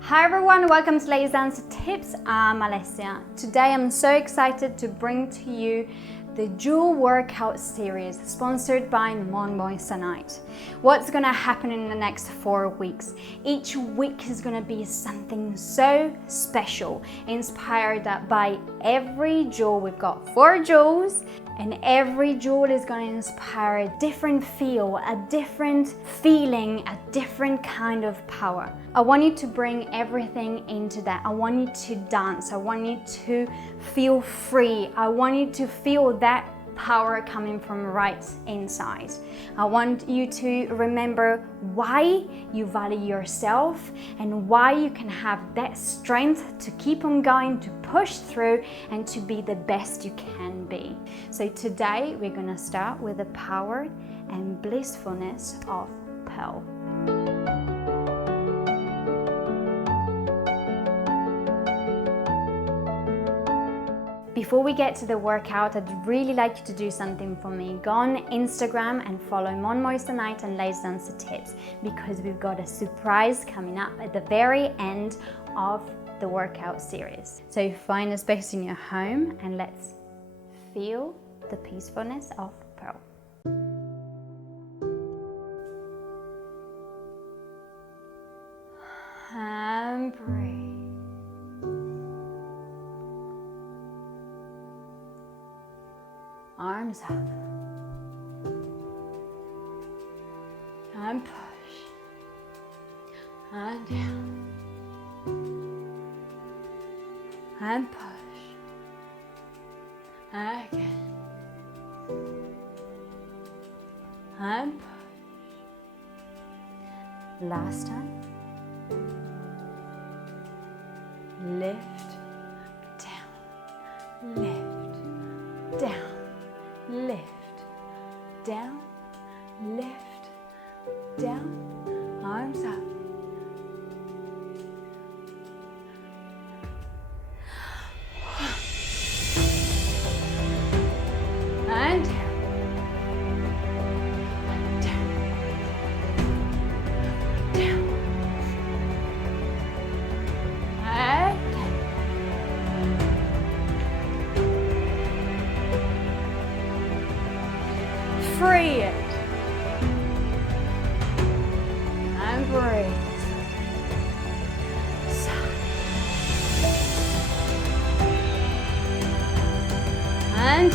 Hi everyone, welcome to Ladies Dance Tips. I'm Alessia. Today I'm so excited to bring to you the dual workout series sponsored by Mon Moissanite. What's going to happen in the next 4 weeks? Each week is going to be something so special, inspired by every jewel. We've got 4 jewels, and every jewel is going to inspire a different feel, a different feeling, a different kind of power. I want you to bring everything into that. I want you to dance. I want you to feel free. I want you to feel that power coming from right inside. I want you to remember why you value yourself and why you can have that strength to keep on going, to push through and to be the best you can be. So today we're going to start with the power and blissfulness of Pearl. Before we get to the workout, I'd really like you to do something for me. Go on Instagram and follow Mon Moissanite and Ladies Dance Tips, because we've got a surprise coming up at the very end of the workout series. So find a space in your home and let's feel the peacefulness of Pearl. And breathe. Arms up and push and down and push again and push. Last time. Lift, down, lift, down. Lift, down, lift, down, arms up. And down, down, down, and free it and breathe. And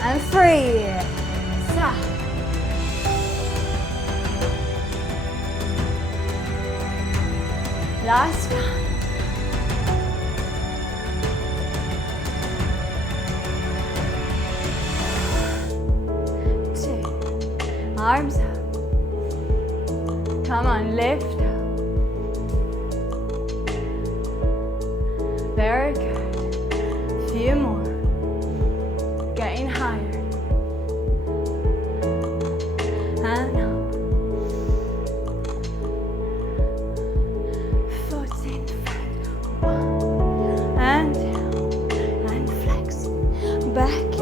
and free. Last one. Arms up. Come on, lift up. Very good. Few more. Getting higher. And up. Foot in front. 1. And down. And flex. Back.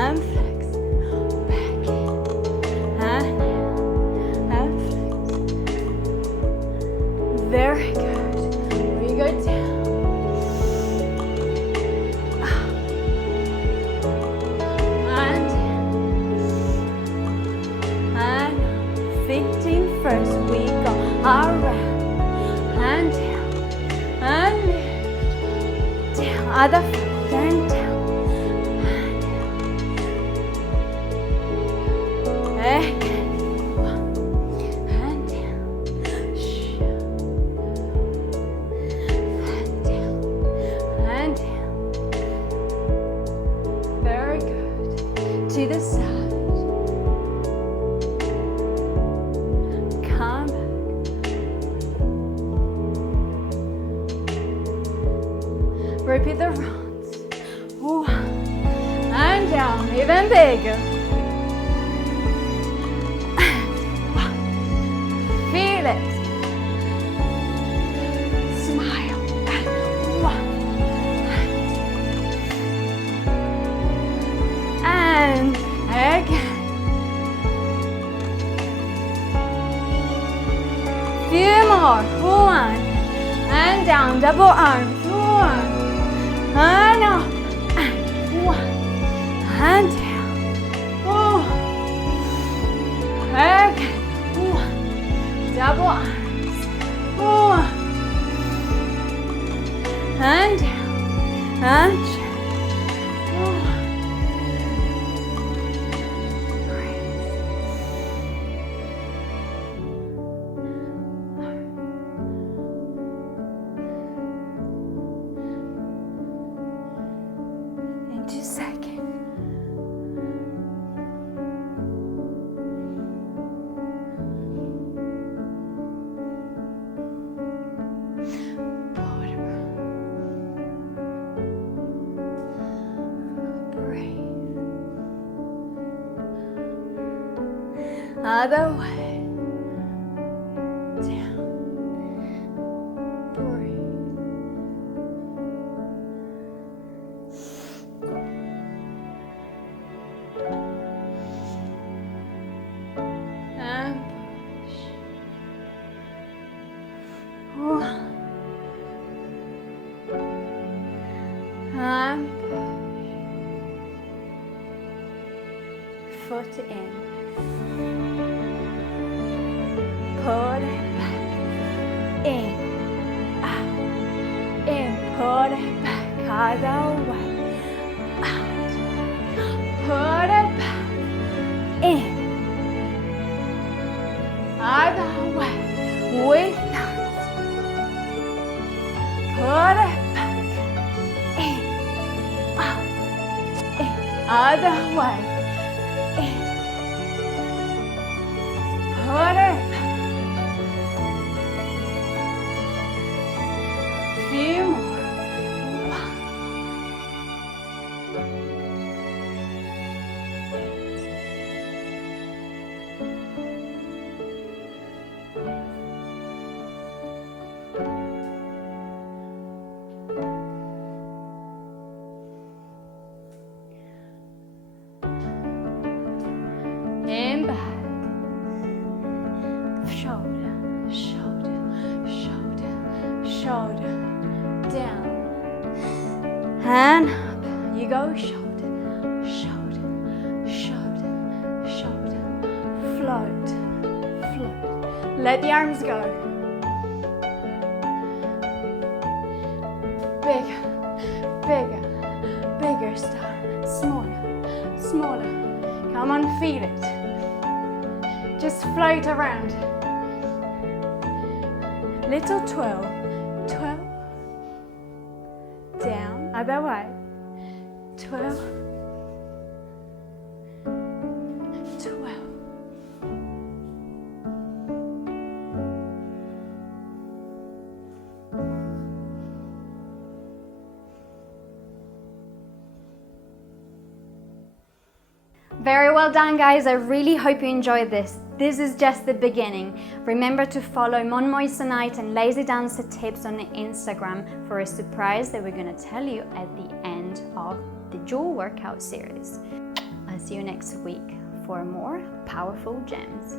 And flex, back, and flex, back, and flex. Very good. We go down. And 15 first. We go around and down. And lift, down, other foot, and down, and down, again, 1, and down, and down, very good, to the side, come back. Repeat the rounds. 1 and down, even bigger. And 1. Feel it. Few more. 1 and down. Double arms. 1 and up. And 1 and down. Oh. Okay. 1. Double arms. 1 and down. And check. Into second. Other way. Down. Breathe. And push. 1. And push. Foot in. Pull it back, in, out, in, pull it back, other way, out, pull it back, in, other way, with that, pull it back, in, out, in, other way, in, pull it. Few more. 1. In back. Shoulder, shoulder, shoulder, shoulder. Down and up. You go shoulder, shoulder, shoulder, shoulder. Float, float. Let the arms go. Bigger, bigger, bigger start. Smaller, smaller. Come on, feel it. Just float around. Little 12. 12. Down, other way. 12. 12. Very well done, guys. I really hope you enjoyed this. This is just the beginning. Remember to follow Mon Moissanite and Lazy Dancer Tips on Instagram for a surprise that we're going to tell you at the end of the Jewel workout series. I'll see you next week for more powerful gems.